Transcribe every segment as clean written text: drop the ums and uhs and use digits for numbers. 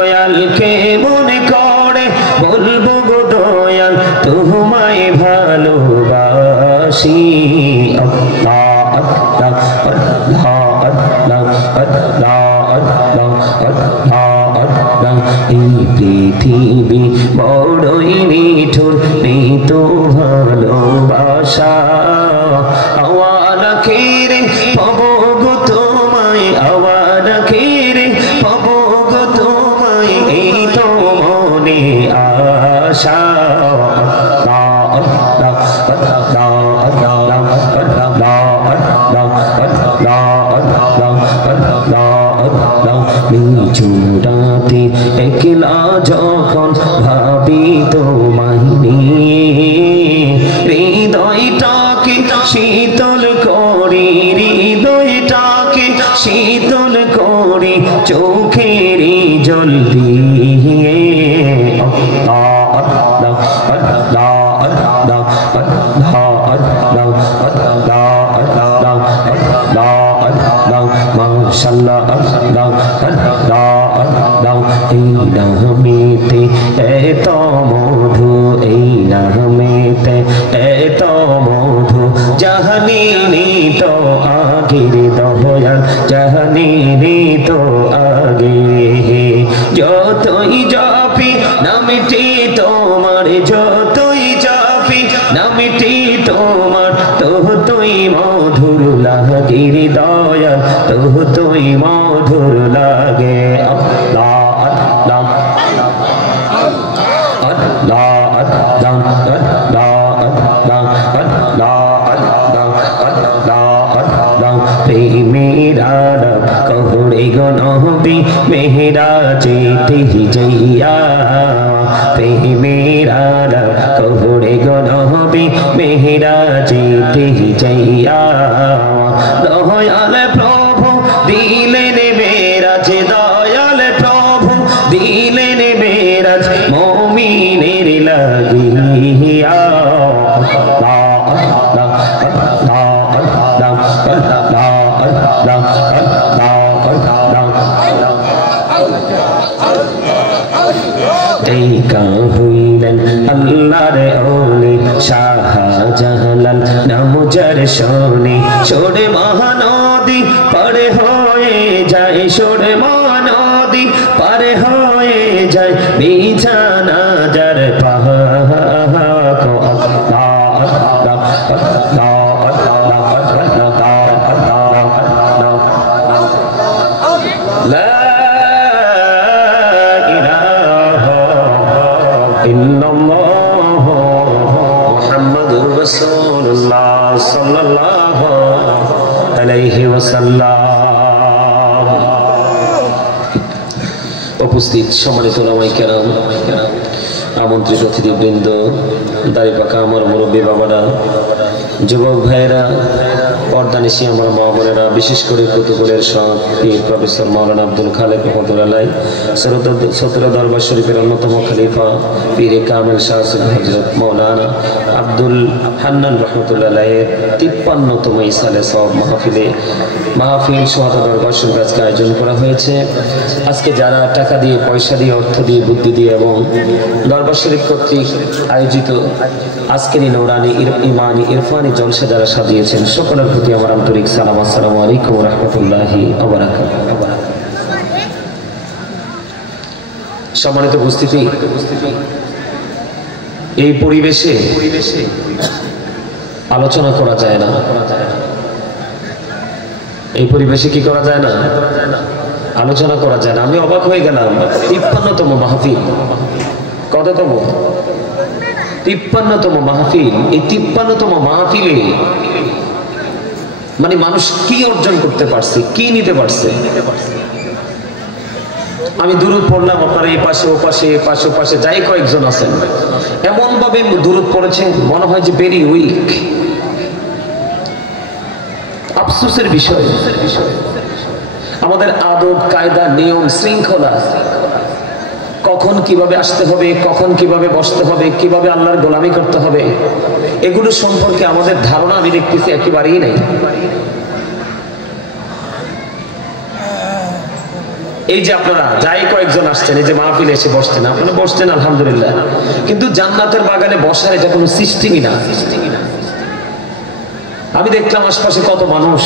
দয়ালকে মনে করে বলবো গো দয়াল তোমায় ভালোবাসি। আল্লাহ আল্লাহ আল্লাহ আল্লাহ আল্লাহ আল্লাহ আল্লাহ আল্লাহ। এই পৃথিবী বড়ই নিঠুর, নেই তো ভালোবাসা। আওয়াজ খেরে পাবো গো তোমায়, আওয়াজ খেরে পাবো গো তোমায়, এই তো মনে আশা। চূড়াতে একলা যখন ভাবি তোমায় নিয়ে, হৃদয়টাকে শীতল করি, হৃদয়টাকে শীতল করি চোখের জল দিয়ে। মাশাআল্লাহ আল্লাহ আল্লাহ আল্লাহ। এই নামেতে এত মধু, এই নামেতে এত মধু, জাহানি তো আগের দয়াল, জাহানি তো আগে। যতই জপি নামটি তোমার, যতই জপি নামটি তোমার, ততই মধুর লাগে দয়াল, ততই মধুর লাগে। আল্লাহ আল্লাহ আল্লাহ আল্লাহ আল্লাহ মেরা রব কহুরে গো নবী মেরা যেতে যাইয়া, মেরা রব কহুরে গো নবী মেরা যেতে যাইয়া। দয়াল প্রভু দিলেন মেরাজ, দয়াল প্রভু দিলেন মেরাজ মুমিনের লাগিয়া। হইলেন আল্লাহর ওলি শাহজালাল নাম যার শোনে, ছোড়ে মহানদী পারে হয়ে যায়, ছোড়ে মহানদী পারে হয়ে যায়, বিছানা যার পাহা। উপস্থিত সম্মানিত ওলামায়ে কেরাম, আমন্ত্রিত অতিথিবৃন্দ, দাড়ি পাকা আমার মুরব্বী বাবারা, যুবক ভাইয়েরা, পর্দানিশী আমার মা বোনেরা, বিশেষ করে কুতুবুলের শখ পীর প্রফেসর মাওলানা আব্দুল খালেক রহমতুল্লাহ আলাইহি, সতরা দরবার শরীফের অন্যতম খলিফা পীরে কামেল শাহ হযরত মাওলানা আব্দুল হান্নান রহমতুল্লাহ আলাইহির 53তম ইসালে সওয়াব মাহফিল সোহাদা দরবার শরীফ আজকে আয়োজন করা হয়েছে। আজকে যারা টাকা দিয়ে, পয়সা দিয়ে, অর্থ দিয়ে, বুদ্ধি দিয়ে এবং দরবার শরীফ কর্তৃক আয়োজিত আজকের এই নূরানি ইমানি ইরফানি জলসা যারা সাজিয়েছেন, সকলের প্রতি আমার আন্তরিক সালাম। আসসালামু আলাইকুম ওয়া রাহমাতুল্লাহি ওয়া বারাকাতুহু। সম্মানিত উপস্থিতি, এই পরিবেশে আলোচনা করা যায় না, এই পরিবেশে কি করা যায় না, আলোচনা করা যায় না। আমি অবাক হয়ে গেলাম, 53তম মাহফিল, কততম? 53তম মাহফিল। এই 53তম মাহফিলে মানে মানুষ কি অর্জন করতে পারছে, কি নিতে পারছে? আমি দুরূদ পড়লাম, আপনারা এই পাশে ও পাশে, এ পাশে ও পাশে যাই কয়েকজন আছেন, এমন ভাবে দুরূদ পড়েছেন মনে হয় যে ভেরি উইক। আফসোসের বিষয়, আমাদের আদব কায়দা নিয়ম শৃঙ্খলা, কখন কিভাবে আসতে হবে, কখন কিভাবে বসতে হবে, কিভাবে আল্লাহর গোলামি করতে হবে, এগুলো সম্পর্কে আমাদের ধারণা আমি দেখতেছি একেবারেই নাই। এই যে আপনারা যাই কয়েকজন আসছেন, এই যে মাহফিলে এসে বসছেন, আপনারা বসছেন আলহামদুলিল্লাহ, কিন্তু জান্নাতের বাগানে বসার এটা কোনো সিস্টেমই না। আমি দেখলাম আশপাশে কত মানুষ,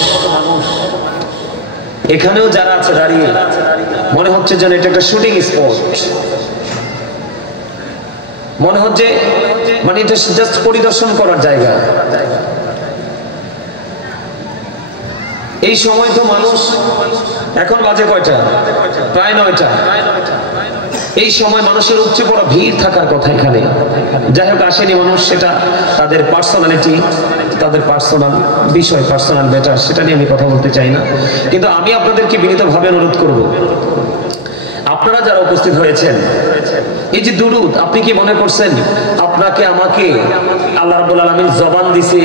এখানেও যারা আছে দাঁড়িয়ে, মনে হচ্ছে যেন এটা একটা শুটিং স্পট, মনে হচ্ছে মানে এটা জাস্ট পরিদর্শন করার জায়গা। এই সময় তো মানুষ, এখন বাজে কয়টা? প্রায় 9টা। এই সময় মানুষের উপচে পড়া ভিড় থাকার কথা এখানে। যাই হোক, আসেনি মানুষ, সেটা তাদের পার্সোনালিটি, তাদের পার্সোনাল বিষয়, পার্সোনাল ম্যাটার, সেটা নিয়ে আমি কথা বলতে চাই না। কিন্তু আমি আপনাদেরকে বিনীতভাবে অনুরোধ করব, আপনারা যারা উপস্থিত হয়েছেন, এই যে দুরূদ, আপনি কি মনে করছেন আপনাকে আমাকে আল্লাহ রাব্বুল আলামিন জবান দিছে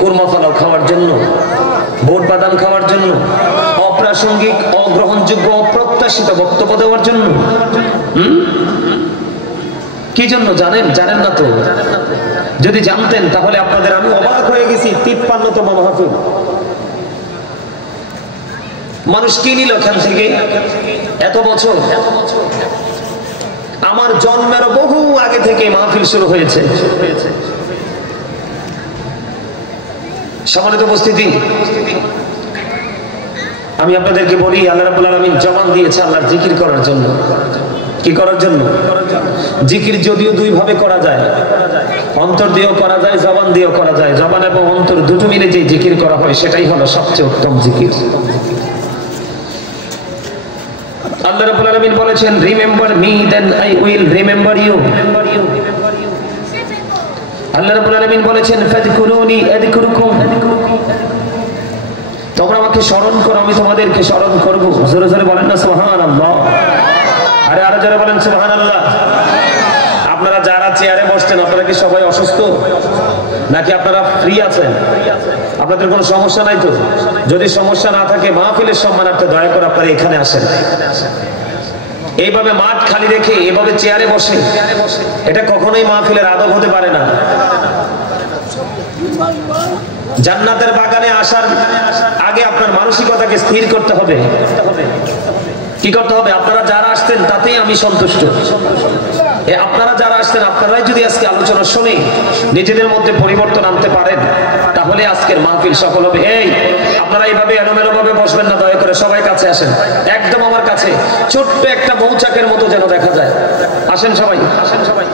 কুরমা পোলাও খাওয়ার জন্য, ভোট বাদাম খাওয়ার জন্য, অপ্রাসঙ্গিক, অগ্রহণযোগ্য, অপ্রত্যাশিত বক্তব্য দেওয়ার জন্য? কি জন্য জানেন? জানেন না তো? যদি জানতেন তাহলে আপনাদের, আমি অবাক হয়ে গেছি, 53তম মাহফিল, মানুষ কি নিল এখান থেকে এত বছর? আমার জন্মের বহু আগে থেকে মাহফিল শুরু হয়েছে। সম্মানিত উপস্থিতি, আমি আপনাদেরকে বলি, আল্লাহ রাব্বুল আলামিন জবান দিয়েছে আল্লাহর জিকির করার জন্য। কি করার জন্য? জিকির যদিও দুই ভাবে করা যায়, অন্তর দিয়েও করা যায়, জবান দিয়েও করা যায়। জবান এবং অন্তর দুটো মিলে যে জিকির করা হয় সেটাই হলো সবচেয়ে উত্তম জিকির। আল্লাহ রাব্বুল আলামিন বলেছেন, remember me then I will remember you. আল্লাহ রাব্বুল আলামিন বলেছেন, ফাযকুরুনি আযকুরুকুম, তোমরা আমাকে স্মরণ করো, আমি তোমাদেরকে স্মরণ করব। জোরে জোরে বলেন না সুবহানাল্লাহ। আরে আরো জোরে বলেন সুবহানাল্লাহ। আপনারা যারা চেয়ারে বসছেন, আপনারা কি সবাই অসুস্থ নাকি আপনারা ফ্রি আছেন? আপনাদের কোনো সমস্যা নাই তো? যদি সমস্যা না থাকে, মাহফিলের সম্মানার্থে দয়া করে আপনারা এখানে আসেন। এইভাবে মাঠ খালি রেখে এভাবে চেয়ারে বসে, এটা কখনোই মাহফিলের আদব হতে পারে না। জান্নাতের বাগানে আসার আগে আপনার মানসিকতাকে স্থির করতে হবে। কি করতে হবে? আপনারা যারা আসছেন তাতেই আমি সন্তুষ্ট। আপনারা যারা আসছেন, আপনারাই যদি আজকে আলোচনা শুনে নিজেদের মধ্যে পরিবর্তন আনতে পারেন, তাহলে আজকের মাহফিল সফল হবে। এই আপনারা এইভাবে এলোমেলো ভাবে বসবেন না, দয়া করে সবাই কাছে আসেন, একদম আমার কাছে, ছোট্ট একটা মৌচাকের মতো যেন দেখা যায়। আসেন সবাই, আসেন সবাই,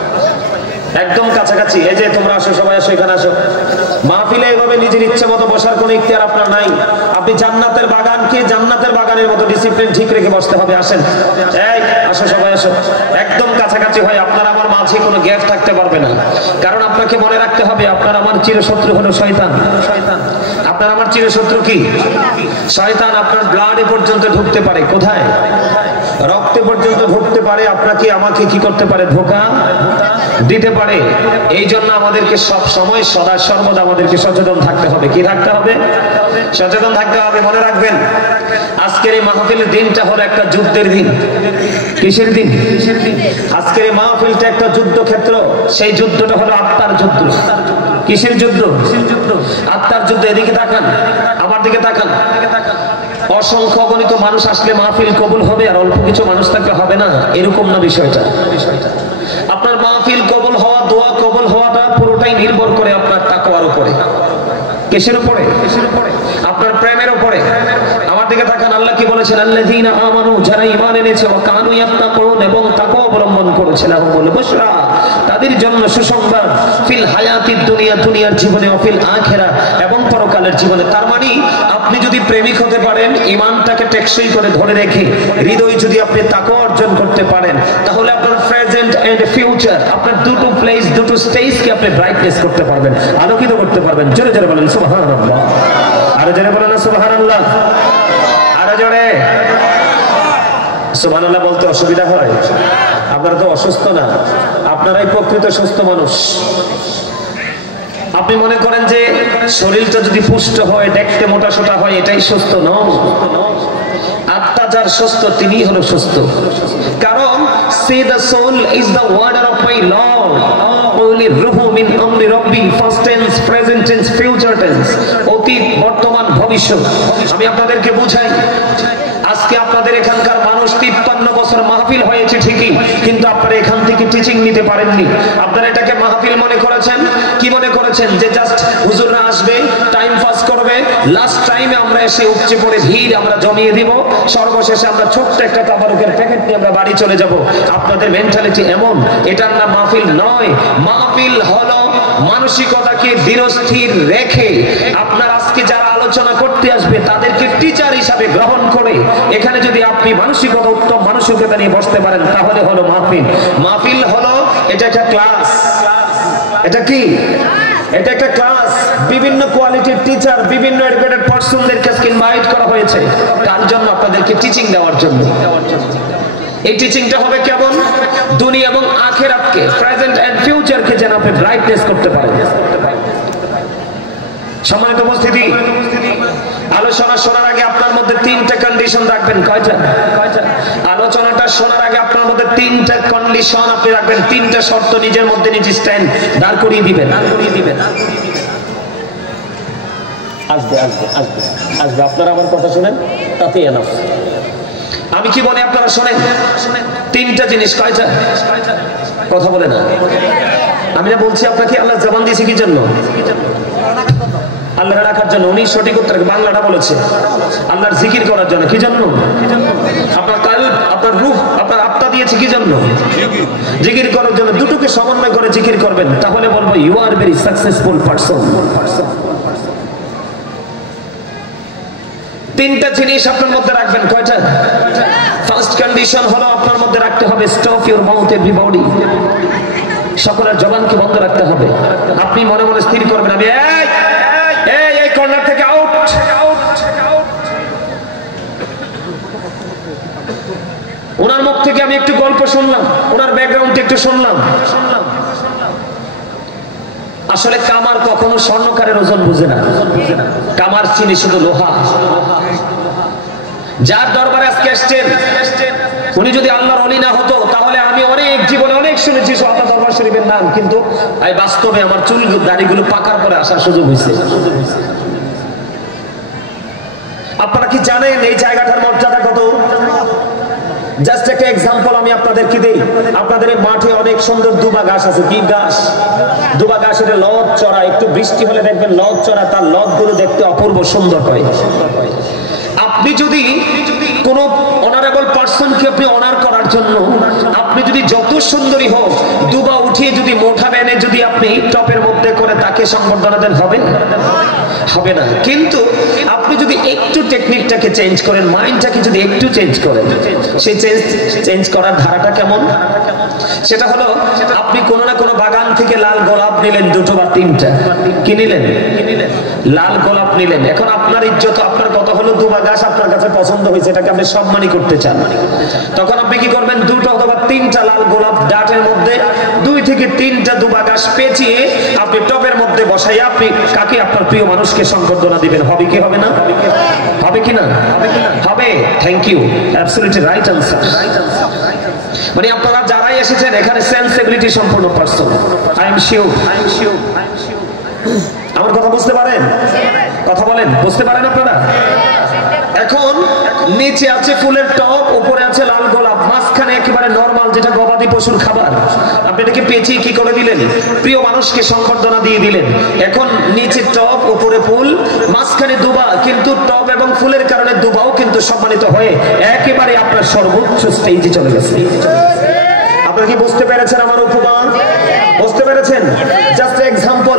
একদম কাছাকাছি। এই যে তোমরা আসো, সবাই আসো, এখানে আসো। মাহফিলে এইভাবে নিজের ইচ্ছে মতো বসার কোনো ইখতিয়ার আপনার নাই। আপনি জান্নাতের বাগানকে জান্নাতের বাগানের মতো ডিসিপ্লিন ঠিক রেখে বসতে হবে। আসেন, এই আসো, সবাই আসো, একদম কাছাকাছি হয়। আপনার আমার মাঝে কোনো গ্যাপ থাকতে পারবে না, কারণ আপনাকে মনে রাখতে হবে, আপনার আমার চিরশত্রু হলো শয়তান। আপনার আমার চিরশত্রু কি? শয়তান। আপনার ব্লাডে পর্যন্ত ঢুকতে পারে। কোথায়? রক্তে পর্যন্ত ঢুকতে পারে। আপনাকে আমাকে কি করতে পারে? ধোঁকা দিতে পারে। এই জন্য আমাদেরকে সব সময়, সদা সর্বদা আমাদেরকে সচেতন থাকতে হবে। কি থাকতে হবে? সচেতন থাকতে হবে। মনে রাখবেন, আজকের এই মাহফিলের দিনটা হলো একটা যুদ্ধের দিন। কিসের দিন? আজকের এই মাহফিলটা একটা যুদ্ধক্ষেত্র। সেই যুদ্ধটা হলো আত্মার যুদ্ধ। কিসের যুদ্ধ? আত্মার যুদ্ধ। এদিকে তাকান, আমার দিকে তাকান। অসংখ্য অগণিত মানুষ আসলে মাহফিল কবুল হবে, আর অল্প কিছু মানুষ থাকলে হবে না, এরকম না বিষয়টা। আপনার মাহফিল কবুল হওয়া, দোয়া কবুল হওয়াটা পুরোটাই নির্ভর করে আপনার তাকওয়ার উপরে। কিসের উপরে? আপনার প্রেমের উপরে। আমার দিকে তাকান, আল্লাহ কি বলেছেন? আল্লাযীনা আমানু, যারা ঈমান এনেছে, ওয়া কানু ইয়াত্তাকুন, এবং তাকওয়া অবলম্বন করেছে, লাহুমুল বুশরা, তাদের জন্য সুসংবাদ, ফিল হায়াতিদ দুনিয়া, দুনিয়ার জীবনে, ও ফিল আখিরা, এবং পরকালের জীবনে। তার মানে আপনি যদি প্রেমিক হতে পারেন, ঈমানটাকে টেকসই করে ধরে রেখে হৃদয় যদি আপনি তাকওয়া অর্জন করতে পারেন, তাহলে আপনার প্রেজেন্ট এন্ড ফিউচার, আপনার দুটো প্লেস, দুটো স্টেজকে আপনি ব্রাইটনেস করতে পারবেন, আলোকিত করতে পারবেন। জোরে জোরে বলেন সুবহানাল্লাহ। আরো জোরে বলেন সুবহানাল্লাহ। আরো জোরে। সুবহানাল্লাহ বলতে অসুবিধা হয়? আপনারা তো অসুস্থ না, আপনারাই প্রকৃত সুস্থ মানুষ। আপনি মনে করেন যে শরীরটা যদি পুষ্ট হয়, দেখতে মোটা সোটা হয়, এটাই সুস্থ নয়। আত্মা যার সুস্থ, তিনি হলো সুস্থ। কারণ সে the soul is the order of my Lord, only ruhu min amri rabbi, past tense, present tense, future tense, অতীত, বর্তমান, ভবিষ্যৎ। আমি আপনাদেরকে বুঝাই, আজকে আপনাদের এখানকার মানুষ 53 বছর মাহফিল হয়েছে ঠিকই, কিন্তু আপনারা এখান থেকে টিচিং নিতে পারেননি। আপনারা এটাকে মাহফিল মনে করেছেন, কি মনে করেছেন যে জাস্ট হুজুররা আসবে, টাইম পাস করবে, লাস্ট টাইমে আমরা এসে উপচে পড়ে ভিড় আমরা জমিয়ে দিব, সর্বশেষে আমরা ছোট্ট একটা তাবারুকের প্যাকেট নিয়ে আমরা বাড়ি চলে যাব। আপনাদের মেন্টালিটি এমন, এটার নাম মাহফিল নয়। মাহফিল হলো মানসিকতাকে দৃঢ়স্থির রেখে আপনার আজকে যারা আলোচনা করতে আসবে তাদেরকে টিচার হিসাবে গ্রহণ করে এখানে যদি আপনি মানসিকতা উত্তম মানসিকতা নিয়ে বসতে পারেন তাহলে হলো মাহফিল। মাহফিল হলো এটা একটা ক্লাস। এটা কি? এটা একটা ক্লাস। বিভিন্ন কোয়ালিটির টিচার, বিভিন্ন এডুকেটেড পারসনদেরকে ইনভাইট করা হয়েছে তার জন্য, আপনাদেরকে টিচিং দেওয়ার জন্য। এই টিচিংটা হবে কেমন? দুনিয়া এবং আখিরাতকে, প্রেজেন্ট এন্ড ফিউচারকে যেন আপনি ব্রাইটনেস করতে পারেন। সম্মানিত উপস্থিতি, আলোচনা শোনার আগে আপনার মধ্যে 3টা কন্ডিশন রাখবেন। কয়টা? আলোচনাটা শোনার আগে আপনার মধ্যে 3টা কন্ডিশন আপনি রাখবেন, 3টা শর্ত নিজের মধ্যে নিজে স্ট্যান্ড দাঁড় করিয়ে দিবেন। আসবে আসবে আসবে আসবে, আপনারা আমার কথা শুনেন, তাতে এনাফ। আমি কি বলি আপনারা শোনেন। 3টা জিনিস। কয়টা? কথা বলে না। আমি না বলছি আপনাকে আল্লাহ জবান দিয়েছে কি জন্য? আল্লাহ রাখার জন্য। উনি সঠিক উত্তর বাংলাটা বলেছে, আল্লাহর জিকির করার জন্য। কি জন্য? আপনার কালব, আপনার রূহ, আপনার আত্মা দিয়েছে কি জন্য? জিকির করার জন্য। দুটোকে সমন্বয় করে জিকির করবেন, তাহলে বলবো you are very successful person. 3টা জিনিস আপনার মধ্যে রাখবেন। কয়টা? ফার্স্ট কন্ডিশন হলো আপনার মধ্যে রাখতে হবে স্টপ ইউর মাউথ এভরিবডি। সকলের জবানকে বন্ধ রাখতে হবে। আপনি মনে মনে স্থির করবেন আমি এই কর্নার থেকে আউট। ওনার মুখ থেকে আমি একটু গল্প শুনলাম, ওনার ব্যাকগ্রাউন্ড একটু শুনলাম। আসলে কামার কখনো স্বর্ণকারের ওজন বুঝে না, কামার চিনি শুধু লোহা। যার দরবারে আজকে আসছেন উনি যদি আল্লাহর ওলি না হতো তাহলে আমি অনেক জীবনে অনেক শুনেছি শাহবাগ দরবার শরীফের নাম, কিন্তু এই বাস্তবে আমার চুল দাড়িগুলো পাকার পরে আসার সুযোগ হয়েছে। আপনারা কি জানেন এই জায়গাটার মর্যাদা কত? জাস্ট একটা এক্সাম্পল আমি আপনাদেরকে দেই। আপনাদের এই মাঠে অনেক সুন্দর দুবা গাছ আছে। কি গাছ? দুবা গাছের লত চড়া, একটু বৃষ্টি হলে দেখবেন লত চড়া, তার লত গুলো দেখতে অপূর্ব সুন্দর হয়। আপনি যদি কোন অনারেবল পারসনকে আপনি অনার করার জন্য আপনি যদি যত সুন্দরী হোক দুবা উঠিয়ে যদি মোটা ব্যানে যদি আপনি টপের মধ্যে করে তাকে সংবর্ধনা দেন, হবে হবে না। কিন্তু আপনি যদি একটু টেকনিকটাকে চেঞ্জ করেন, মাইন্ডটাকে যদি একটু চেঞ্জ করেন, সেই চেঞ্জ করার ধারাটা কেমন? সেটা হলো আপনি কোনো না কোনো বাগান থেকে লাল গোলাপ নিলেন, 2টো বা 3টা। কি নিলেন? লাল গোলাপ নিলেন। এখন আপনার ইজ্জত, আপনার কথা হলো দুবা গাছ আপনার কাছে পছন্দ হয়েছে, এটাকে আপনি সম্মানই করতে চান। তখন আপনি কি করবেন? 2টা অথবা 3টা লাল গোলাপ ডাটের মধ্যে 2 থেকে 3টা দুবা গাছ পেঁচিয়ে আপনি টবের মধ্যে বসাই আপনি কাকে? আপনার প্রিয় মানুষকে সংবর্ধনা দিবেন। হবে কি হবে না? হবে কি না? হবে। Thank you, absolutely right answer. মানে আপনারা যারাই এসেছেন এখানে সেন্সিবিলিটি সম্পূর্ণ পারসন, আই এম শিওর। আমার কথা বুঝতে পারেন? কথা বলেন, বুঝতে পারেন আপনারা? এখন নিচে আছে ফুলের টব, উপরে আছে লাল গোলাপ, মাঝখানে একেবারে নরমাল যেটা গবাদি পশুর খাবার। আপনি এটাকে পেঁচিয়ে কি করে দিলেন? প্রিয় মানুষকে সংবর্ধনা দিয়ে দিলেন। এখন নিচে টব, উপরে ফুল, মাঝখানে দুবা, কিন্তু টব এবং ফুলের কারণে দুবাও কিন্তু সম্মানিত হয়ে একেবারে আপনার সর্বোচ্চ স্টেজে চলে গেছে। আপনারা কি বুঝতে পেরেছেন আমার উপমা? বুঝতে পেরেছেন? Just example.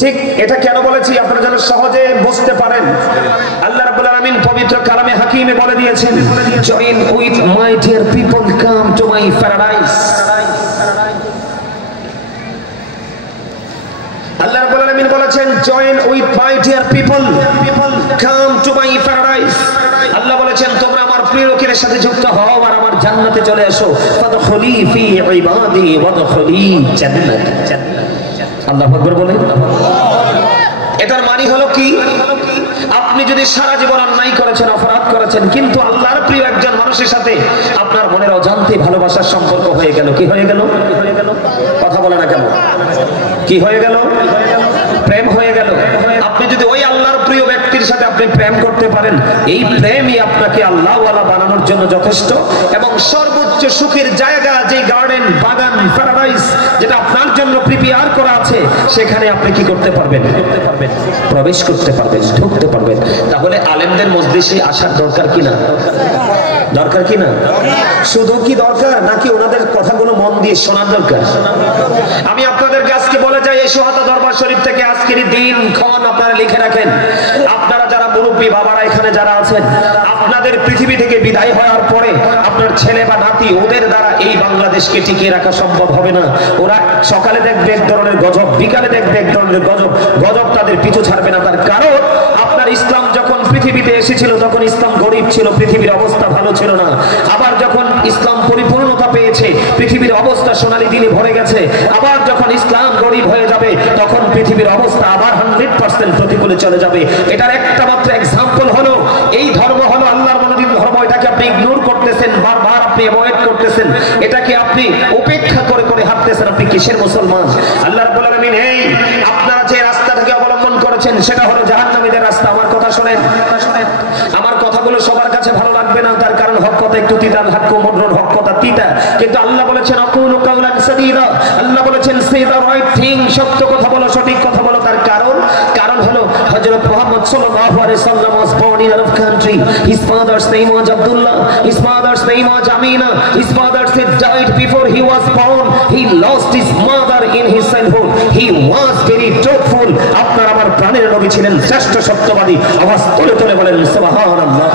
ঠিক এটা কেন বলেছি? আপনারা যেন সহজে বুঝতে পারেন। আল্লাহ রাব্বুল আলামিন পবিত্র কালামে হাকিমে বলে দিয়েছেন, join with my dear people, come to my paradise. আল্লাহ রাব্বুল আলামিন বলেছেন, join with my dear people, come to my paradise. আল্লাহ বলেছেন তোমরা আমার প্রিয় লোকের সাথে যুক্ত হও আর আমার জান্নাতে চলে আসো। ফাদখুলি ফি ইবাদি ওয়াদখুলি জান্নাতি। আল্লাহু আকবার বলেন। এটার মানে হলো কি? আপনি যদি সারা জীবন অন্যায় করেছেন, অপরাধ করেছেন, কিন্তু আল্লাহর প্রিয় একজন মানুষের সাথে আপনার মনের অজান্তে ভালোবাসার সম্পর্ক হয়ে গেল। কি হয়ে গেল? কথা বলে না কেন? কি হয়ে গেল? প্রেম হয়ে গেল। আপনি যদি ওই আল্লাহর প্রিয় ব্যক্তির সাথে আপনি প্রেম করতে পারেন, এই প্রেমই আপনাকে আল্লাহওয়ালা বানানোর জন্য জন্য যথেষ্ট, এবং সর্বোচ্চ সুখের জায়গা যে গার্ডেন, বাগান, প্যারাডাইস যেটা আপনার জন্য প্রিপেয়ার করা আছে, সেখানে আপনি কি করতে পারবেন? প্রবেশ করতে পারবেন, ঢুকতে পারবেন। তাহলে আলেমদের মজলিসে আসার দরকার কিনা? দরকার কিনা? শুধু কি দরকার, নাকি ওনাদের কথাগুলো মন দিয়ে শোনার দরকার? আমি আপনাদেরকে আজকে বলে যাই, এই সোহাদা দরবার শরীফ থেকে আজকের দিন ক্ষণ আপনারা লিখে রাখেন। আপনারা যারা মুরব্বী বাবারা এখানে যারা আছেন, আপনাদের পৃথিবী থেকে বিদায় হওয়ার পরে আপনার ছেলে বা নাতি, ওদের দ্বারা এই বাংলাদেশকে টিকিয়ে রাখা সম্ভব হবে না। ওরা সকালে দেখবে এক ধরনের গজব, বিকালে দেখবে এক ধরনের গজব, গজব তাদের পিছু ছাড়বে না। তার কারণ আপনার ইসলাম যখন পৃথিবীতে এসেছিল তখন ইসলাম গরিব ছিল, পৃথিবীর অবস্থা ভালো ছিল না। আবার যখন ইসলাম পরিপূর্ণতা পেয়েছে, পৃথিবীর অবস্থা সোনালী দিনে ভরে গেছে। আবার যখন ইসলাম গরিব হয়ে যাবে, তখন পৃথিবীর অবস্থা আবার 100% প্রতিকূলে চলে যাবে। এটার একটা মাত্র এক্সাম্পল হলো এই ধর্ম হলো আল্লাহর মনোনীত ধর্ম। এটাকে আপনি ইগনোর করতেছেন, বারবার আপনি অ্যাভয়েড করতেছেন, এটাকে আপনি উপেক্ষা করে করে হাঁটতেছেন। আপনি কিসের মুসলমান? আল্লাহ রাব্বুল আলামিন এই আপনারা যে রাস্তাটাকে অবলম্বন করেছেন, সেটা হলো জাহান্নামীদের রাস্তা। আমার কথা শোনেন, আমার কথাগুলো সবার কাছে ভালো লাগবে না, তার কারণ হক কথা একটু তিতা, হাক্কু মুররুন, হক কথা তিতা। কিন্তু আল্লাহ বলেছেন আকুলু কাওলান সাদীদা, আল্লাহ বলেছেন সে দা রাইট থিং, সত্য কথা বলো, সঠিক কথা বলো। তার কারণ হলো হযরত মুহাম্মদ সাল্লাল্লাহু আলাইহি ওয়াসাল্লাম was born in Arab country. His father's name was Abdullah, his mother's name was Amina. His father said died before he was born. He lost his mother in his childhood. He was very truthful. আপনার আমার প্রাণের নবী ছিলেন শ্রেষ্ঠ সত্যবাদী। আওয়াজ তুলে তুলে বলেন সুবহানাল্লাহ।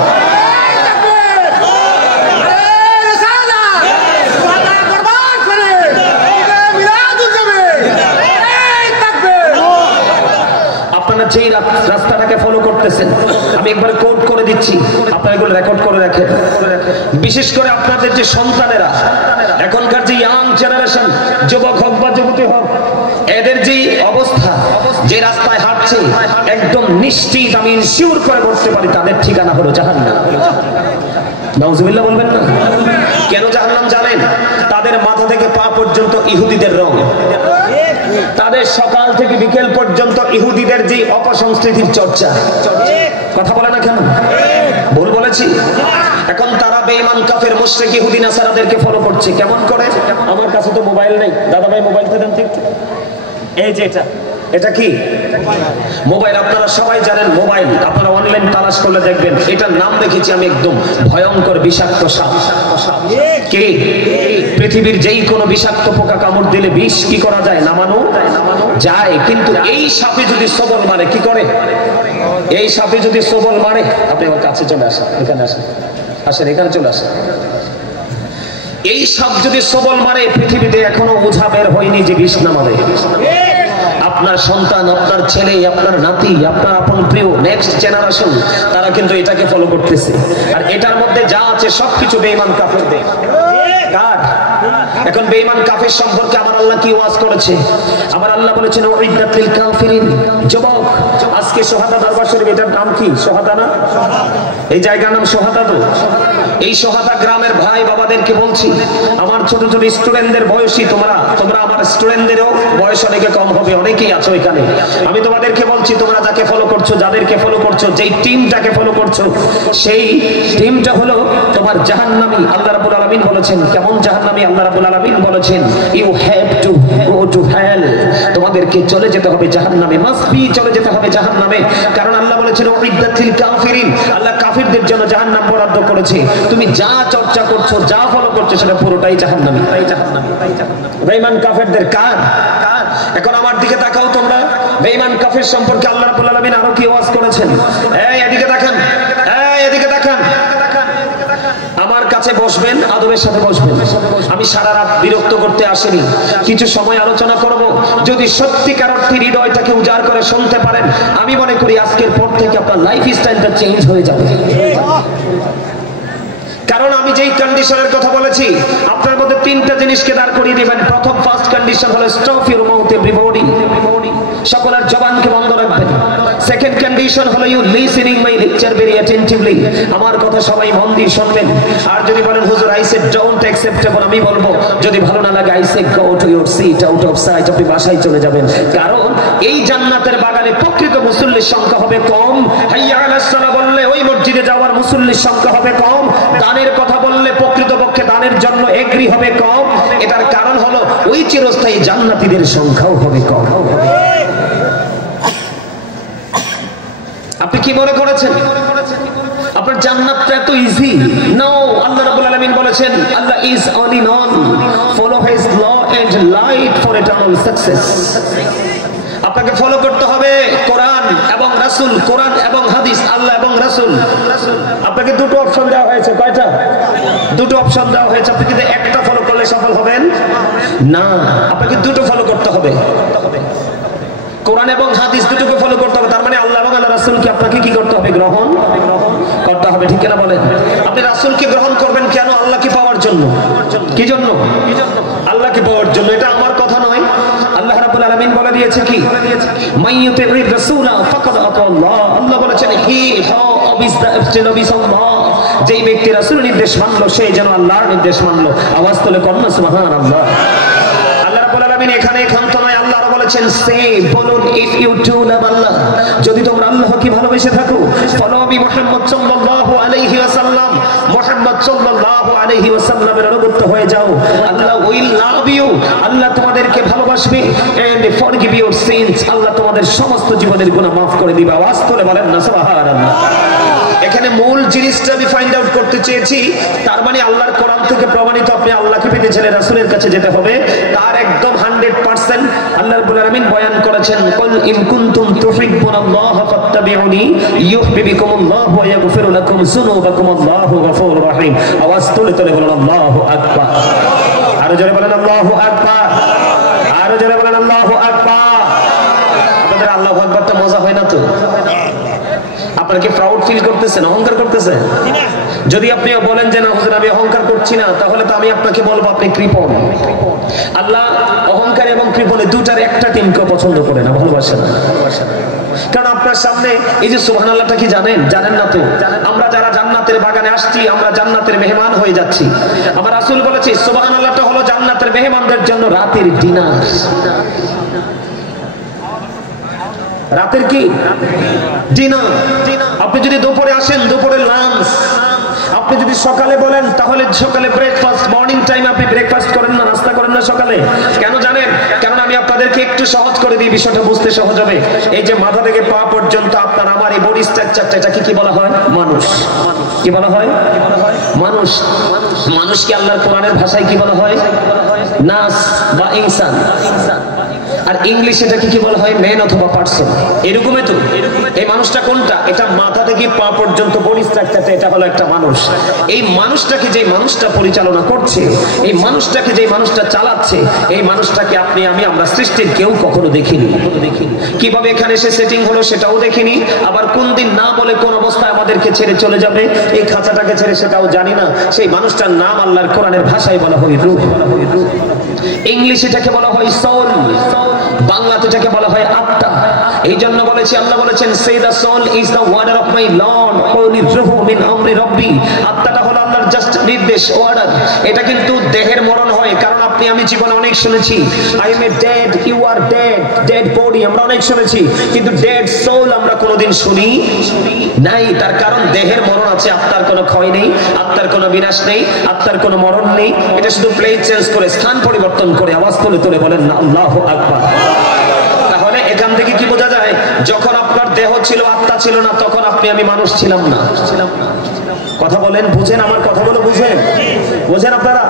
যেই রাস্তাটাকে ফলো করতেছেন, আমি একবার কোট করে দিচ্ছি, আপনারা এগুলো রেকর্ড করে রাখেন। বিশেষ করে আপনাদের যে সন্তানেরা, এখনকার যে ইয়াং জেনারেশন, যুবক হোক বা যুবতী হোক, এদের যে অবস্থা, যে রাস্তায় হাঁটছে, একদম নিশ্চিত আমি ইনশিওর করে বলতে পারি তাদের ঠিকানা হলো জাহান্নাম। নাউজুবিল্লাহ বলবেন না? কেন জাহান্নাম জানেন? তাদের মাথা থেকে পা পর্যন্ত ইহুদিদের রং, তাদের সকাল থেকে বিকেল পর্যন্ত ইহুদিদের যে অপসংস্কৃতির চর্চা। কথা বলে না কেন? ভুল বলেছি? এখন তারা বেঈমান কাফের মুশরিক ইহুদি নাসারাদেরকে ফলো করছে। কেমন করে? আমার কাছে তো মোবাইল নেই, দাদা ভাই মোবাইলটা দেন তো একটু। এই যে এটা কি মোবাইল? আপনারা সবাই জানেন মোবাইল, আপনারা অনলাইন তালাশ করলে দেখবেন এটার নাম দেখেছি আমি, একদম ভয়ঙ্কর বিষাক্ত সাপ। কি? পৃথিবীর যেই কোনো বিষাক্ত পোকা কামড় দিলে বিষ কি করা যায়? নামানো যায়। কিন্তু এই সাপে যদি সবল মারে, কি করে? এই সাপে যদি সবল মারে, আপনি আমার কাছে চলে আসেন, এখানে আসেন, এখানে চলে আসেন। এই সাপ যদি সবল মারে, পৃথিবীতে এখনো ওঝা বের হয়নি যে বিষ নামাবে। আপনার সন্তান, আপনার ছেলে, আপনার নাতি, আপনার আপন প্রিয় নেক্সট জেনারেশন, তারা কিন্তু এটাকে ফলো করতেছে। আর এটার মধ্যে যা আছে সবকিছু বেঈমান কাফেরদের। এখন বেঈমান কাফের সম্পর্কে আমার আল্লাহ কি ওয়াজ করেছে? আমার আল্লাহ বলেছেন উইদ্দাত লিল কাফিরিন। যুবক, আজকে সোহাদা দরবার শরীফ, এটার নাম কি? সোহাদা না? এই জায়গার নাম সোহাদা। তো এই সোহাদা গ্রামের ভাই বাবাদেরকে বলছি, আমার ছোট ছোট স্টুডেন্টদের বয়সী, তোমরা আমার স্টুডেন্টদেরও বয়স অনেকে কম হবে, অনেকেই আছো এখানে। আমি তোমাদেরকে বলছি, তোমরা যাকে ফলো করছো, যাদেরকে ফলো করছো, যেই টিমটাকে ফলো করছো, সেই টিমটা হলো তোমার জাহান্নামী। আল্লাহ রাব্বুল আলামিন বলেছেন কেমন জাহান্নামী? আল্লাহ রাব্বুল আলামিন বলেছেন you have to go to hell, তোমাদেরকে চলে যেতে হবে জাহান্নামে, মাস্ট বি চলে যেতে হবে জাহান্নামে। কারণ আল্লাহ বলেছেন উইদ্দাতিল কাফিরিন, আল্লাহ কাফিরদের জন্য জাহান্নাম বরাদ্দ করেছে। তুমি যা চর্চা করছো, যা ফলো করছো, সেটা পুরোটাই জাহান্নামী। বেঈমান কাফেরদের কার? এখন আমার দিকে তাকাও তোমরা, বেঈমান কাফের সম্পর্কে আল্লাহ রাব্বুল আলামিন আরো কি ওয়াজ করেছেন? এই এদিকে তাকান, এদিকে তাকান। আমার কাছে বসবেন, আদবের সাথে বসবেন। আমি সারা রাত বিরক্ত করতে আসিনি, কিছু সময় আলোচনা করব। যদি সত্যিকার অর্থে হৃদয়টাকে উজাড় করে শুনতে পারেন, আমি মনে করি আজকের পর থেকে আপনার লাইফ স্টাইলটা চেঞ্জ হয়ে যাবে। কারণ আমি যেই কন্ডিশনের কথা বলেছি, আপনার মধ্যে তিনটা জিনিসকে দাঁড় করিয়ে দিবেন। প্রথম ফার্স্ট কন্ডিশন হলো স্টপ ইউর মাউথ এভরিবডি, সকলের জবানকে বন্ধ রাখবেন। সেকেন্ড কন্ডিশন হলো you listening my lecture very attentively, আমার কথা সবাই মন দিয়ে শুনবেন। আর যদি বলেন হুজুর আই সে ডোন্ট অ্যাকসেপ্টেবল, আমি বলবো যদি ভালো না লাগে I say go to your seat out of sight, আপনি বাসায় চলে যাবেন। কারণ এই জান্নাতের বাগানে প্রকৃত মুসল্লির সংখ্যা হবে কম, হাইয়া আলাস সালাহ বললে ওই মসজিদে যাওয়ার মুসল্লির সংখ্যা হবে কম, দানের কথা বললে প্রকৃতপক্ষে দানের জন্য এগ্রি হবে কম। এটার কারণ হলো ওই চিরস্থায়ী জান্নাতীদের সংখ্যাও হবে কম। আপনি কি মনে করেছেন আপনার জান্নাতটা এত ইজি? নো, আল্লাহ রাব্বুল আলামিন বলেছেন Allah is only none, follow his law and light for eternal success. আপনাকে ফলো করতে হবে কোরআন এবং রাসূল, কোরআন এবং হাদিস, আল্লাহ এবং রাসূল। আপনাকে দুটো অপশন দেওয়া হয়েছে। কয়টা? দুটো অপশন দেওয়া হয়েছে। আপনি কিন্তু একটা ফলো করলে সফল হবেন না, আপনাকে দুটো ফলো করতে হবে। কোরআন এবং হাদিস দুটোকে ফলো করতে হবে। তার মানে আল্লাহ এবং আল্লাহ রাসূলকে আপনাকে কি করতে হবে? গ্রহণ করতে হবে। ঠিক না বলেন? আপনি রাসূলকে গ্রহণ করবেন কেন? আল্লাহকে পাওয়ার জন্য। কি জন্য? আল্লাহকে পাওয়ার জন্য। এটা আমার কথা নয়, আল্লাহ রাব্বুল আলামিন বলে দিয়েছে কি মাইয়ুতির রাসূলা ফাকাদ আতাল্লাহ। আল্লাহ বলেছেন হি হু অবিস দ্য নবী সাল্লাল্লাহ, যেই ব্যক্তি রাসূলের নির্দেশ মানলো সেই যেন আল্লাহর নির্দেশ মানলো। আওয়াজ তুলে কন্যা সুবহানাল্লাহ। আল্লাহ রাব্বুল আলামিন এখানে ক্ষান্ত নয়, আল্লাহ বলেছেন সে বলুন ইফ ইউ ডু লাভ আল্লাহ, যদি তোমরা আল্লাহকে ভালোবেসে থাকো, ফলো মি মুহাম্মদ সাল্লাল্লাহু আলাইহি ওয়াসাল্লাম, মুহাম্মদ সাল্লাল্লাহু আলাইহি ওয়াসাল্লামের অনুগত হয়ে যাও, আল্লাহ উইল লাভ ইউ, আল্লাহ তোমাদেরকে ভালোবাসবে, এন্ড ফরগিভ ইউর সিনস, আল্লাহ তোমাদের সমস্ত জীবনের গুনাহ maaf করে দিবে। আওয়াজ তুলে বলেন না সুবহানাল্লাহ। এখানে মূল জিনিসটা আমি ফাইন্ড আউট করতে চেয়েছি, তার মানে আল্লাহর কোরআন থেকে প্রমাণিত আপনি আল্লাহকে পেতে চাইলে রাসূলের কাছে যেতে হবে। তার একদম 100% আল্লাহ রাব্বুল আলামিন বয়ান করেছেন কুল ইন কুনতুম তুহিব্বুনাল্লাহ ফাত্তাবিউনি ইউহিব্বুকুমুল্লাহ ওয়া ইয়াগফির লাকুম যুনুবাকুম আল্লাহু গফুরুর রহিম। আওয়াজ তুলে তুলে বলেন আল্লাহু আকবার। আরো জোরে বলেন আল্লাহু আকবার। আরো জোরে বলেন আল্লাহু আকবার। আপনাদের আল্লাহু আকবারটা মজা হয় না তো? আপনারা কি প্রাউড ফিল করতেছেন, অহংকার করতেছেন? যদি আপনি বলেন যে না হুজুর আমি অহংকার করছি না, তাহলে তো আমি আপনাকে বলবো আপনি কৃপণ। আল্লাহ অহংকার এবং কৃপণে দুটার একটা টিমকে পছন্দ করে না, ভালোবাসে না। কারণ আপনার সামনে এই যে সুবহানাল্লাহটা কি জানেন? জানেন না তো? আমরা যারা জান্নাতের বাগানে আসছি, আমরা জান্নাতের মেহমান হয়ে যাচ্ছি। আমার রাসূল বলেছে সুবহানাল্লাহটা হলো জান্নাতের মেহমানদের জন্য রাতের ডিনার। রাতের কি ডিনার? আপনি যদি দুপুরে আসেন, দুপুরে লাঞ্চ। আপনি যদি সকালে বলেন তাহলে সকালে ব্রেকফাস্ট, মর্নিং টাইম আপনি ব্রেকফাস্ট করেন না, নাস্তা করেন না সকালে। কেন জানেন? কারণ আমি আপনাদেরকে একটু সহজ করে দিই, বিষয়টা বুঝতে সহজ হবে। এই যে মাথা থেকে পা পর্যন্ত আপনার আমার এই বডি স্ট্রাকচারটা, এটাকে কি বলা হয়? মানুষ। কি বলা হয়? মানুষ। মানুষকে আল্লাহর কোরআনের ভাষায় কি বলা হয়? নাস বা ইনসান। আর ইংলিশে এটাকে কি বলা হয়? ম্যান অথবা পারসন। এরকমই তো। এই মানুষটা কোনটা? এটা মাথা থেকে পা পর্যন্ত বডি স্ট্রাকচারটা, এটা হলো একটা মানুষ। এই মানুষটাকে যে মানুষটা পরিচালনা করছে, এই মানুষটাকে যে মানুষটা চালাচ্ছে, এই মানুষটাকে আপনি আমি আমরা সৃষ্টির কেউ কখনো দেখিনি। কিভাবে এখানে এসে সেটিং হলো সেটাও দেখিনি। আবার কোন দিন না বলে কোন অবস্থায় আমাদেরকে ছেড়ে চলে যাবে, এই খাঁচাটাকে ছেড়ে, সেটাও জানি না। সেই মানুষটার নাম আল্লাহর কোরআনের ভাষায় বলা হয় রূহ। ইংলিশে এটাকে বলা হয় সোল, বাংলাতে এটাকে বলা হয় আত্মা। এই জন্য বলেছি, আল্লাহ বলেছেন say the soul is the order of my lord holy রূহ মিন আমরি রব্বি। আত্মাটা হলো আল্লাহর জাস্ট নির্দেশ, অর্ডার। এটা কিন্তু দেহের মরণ হয়, কারণ আপনি আমি জীবনে অনেক শুনেছি I am a dead, you are dead, dead body আমরা অনেক শুনেছি, কিন্তু ডেড সোল আমরা কোনোদিন শুনি নাই। তার কারণ দেহের মরণ আছে, আত্মার কোনো ক্ষয় নেই, আত্মার কোনো বিনাশ নেই, আত্মার কোনো মরণ নেই। এটা শুধু প্লেস চেঞ্জ করে, স্থান পরিবর্তন করে। আওয়াজ তুলে তুলে বলেন না আল্লাহু আকবার। তাহলে এখান থেকে কি বোঝা যায়? যখন আপনার দেহ ছিল, আত্মা ছিল না, তখন আপনি আমি মানুষ ছিলাম না। কথা বলেন, বুঝেন আমার কথাগুলো? বুঝেন? বুঝেন আপনারা?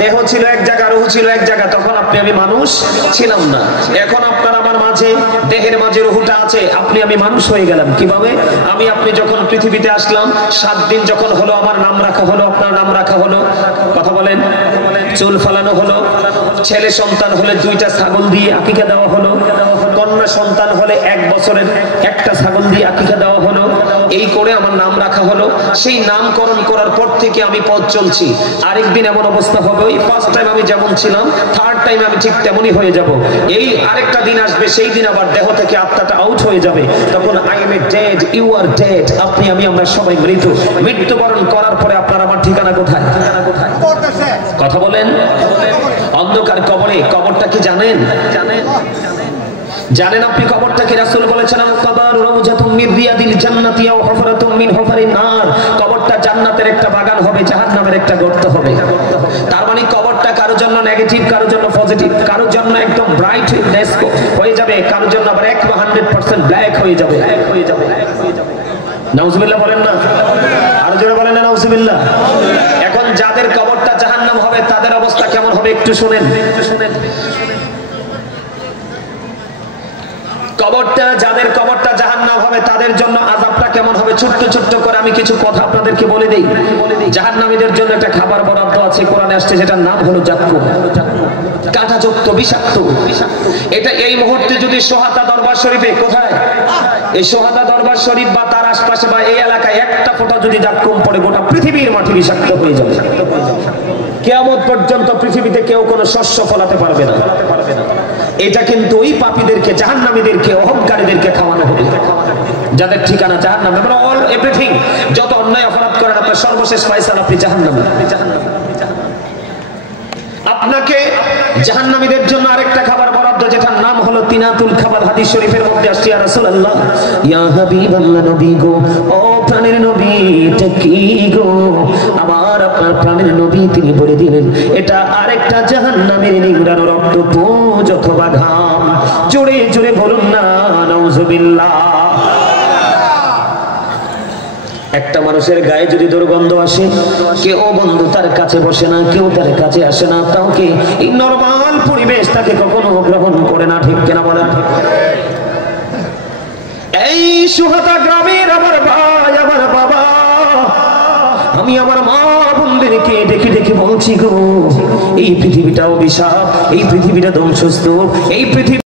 দেহ ছিল এক জায়গা, রূহ ছিল এক জায়গা, তখন আপনি আমি মানুষ ছিলাম না। এখন আপনার আমার মাঝে দেহের মাঝে রূহটা আছে, আপনি আমি মানুষ হয়ে গেলাম। কিভাবে? আমি আপনি যখন পৃথিবীতে আসলাম, 7 দিন যখন হলো আমার নাম রাখা হলো, আপনার নাম রাখা হলো। কথা বলেন? চুল ফালানো হলো, ছেলে সন্তান হলে 2টা ছাগল দিয়ে আকিকা দেওয়া হলো, কন্যা সন্তান হলে 1 বছরের 1টা ছাগল দিয়ে আকিকা দেওয়া হলো। এই করে আমার নাম রাখা হলো। সেই নামকরণ করার পর থেকে আমি পথ চলছি। আরেকদিন এমন অবস্থা হবে, ওই ফার্স্ট টাইম আমি যেমন ছিলাম, থার্ড টাইম আমি ঠিক তেমনই হয়ে যাব। এই আরেকটা দিন আসবে, সেই দিন আবার দেহ থেকে আত্মাটা আউট হয়ে যাবে। তখন I am a dead, you are dead, আপনি আমি আমরা সবাই মৃত। মৃত্যুবরণ করার পরে আপনার আমার ঠিকানা কোথায়? কথা বলেন। অন্ধকার কবরে। কবরটা কি জানেন? জানেন আপনি কবরটা কি? রাসূল বলেছেন কবর রাউজাতুম মিন রিয়াদিল জান্নাতি আও হুফরাতুম মিন হুফারিন নার। কবরটা জান্নাতের একটা বাগান হবে, জাহান্নামের একটা গর্ত হবে। তার মানে কবরটা কারোর জন্য নেগেটিভ, কারোর জন্য পজিটিভ, কারোর জন্য একদম ব্রাইট হয়ে যাবে, কারোর জন্য আবার 100% ব্ল্যাক হয়ে যাবে। নাউজুবিল্লাহ বলেন না, আর জোরে বলেন না নাউজুবিল্লাহ। এখন যাদের কবরটা জাহান্নাম হবে তাদের অবস্থা কেমন হবে একটু শুনেন। যাদের কবরটা জাহান্নাম হবে তাদের জন্য আযাবটা কেমন হবে ছোট্ট ছোট্ট করে আমি কিছু কথা আপনাদেরকে বলে দেই। জাহান্নামীদের জন্য একটা খাবার বরাদ্দ আছে, কোরআনে আসছে, যেটার নাম হলো জাক্কুম। কাঁটাযুক্ত, বিষাক্ত। এটা এই মুহূর্তে যদি সোহাদা দরবার শরীফে, কোথায়? এই সোহাদা দরবার শরীফ বা তার আশপাশে বা এই এলাকায় একটা ফোঁটা যদি জাক্কুম পড়ে, গোটা পৃথিবীর মাটি বিষাক্ত হয়ে যাবে। কিয়ামত পর্যন্ত পৃথিবীতে কেউ কোনো শস্য ফলাতে পারবে না। এটা কিন্তু ওই পাপীদেরকে, জাহান্নামীদেরকে, অহংকারীদেরকে খাওয়ানো হবে, যাদের ঠিকানা জাহান্নামে। মানে অল এভরিথিং, যত অন্যায় অপরাধ করেন আপনার সর্বশেষ ফয়সালা আপনি জাহান্নামে। আপনাকে জাহান্নামীদের জন্য আরেকটা খাবার বরাদ্দ, যেটার নাম হলো তিনাতুল খাবার। হাদিস শরীফের মধ্যে আসছে, ইয়া রাসূলুল্লাহ, ইয়া হাবিবাল্লাহ, নবী গো, ও প্রাণের নবী, এটা কি গো? আমার আপনার প্রাণের নবী তিনি বলে দিলেন, এটা আরেকটা জাহান্নামের নিংড়ানো রক্তপুঞ্জ অথবা ঘাম। জোরে জোরে বলুন না নাউজুবিল্লাহ। একটা মানুষের গায়ে যদি দুর্গন্ধ আসে, কেউ বন্ধু তার কাছে বসে না, কেউ তার কাছে আসে না, তাকে এই নরমাল পরিবেশ তাকে কখনো গ্রহণ করে না, ঠিক কিনা বলেন? এই সুহাদা গ্রামের আমার ভাই, আমার বাবা, আমি আমার মা বোনদেরকে ডেকে ডেকে বলছি গো, এই পৃথিবীটা অভিশাপ, এই পৃথিবীটা ধ্বংসস্তূপ, এই পৃথিবী